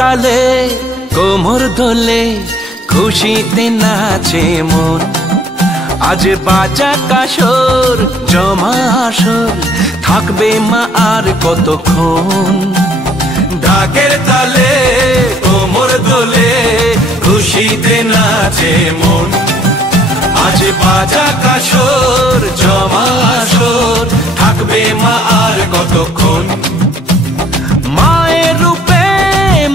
তালে কোমর দোলে খুশিতে নাচে মন। আজ বাজা কাসর জমা আসর থাকবে মা আর কতক্ষণ। ঢাকের তালে কোমর দোলে খুশিতে নাচে মন। আজ বাজা কাসর জমা আসর থাকবে মা আর কতক্ষণ। মায়ের রূপে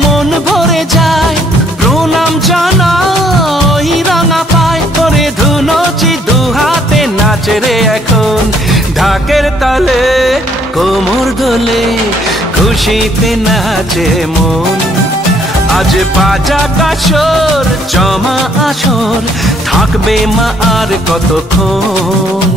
মন ভরে যায় প্রণাম জানাই রাঙা পায় করে ধুনচি দুহাতে নাচে রে এখন। ঢাকের তালে কোমর দোলে খুশিতে নাচে মন। আজ বাজা কাসর জমা আসর থাকবে মা আর কতক্ষণ।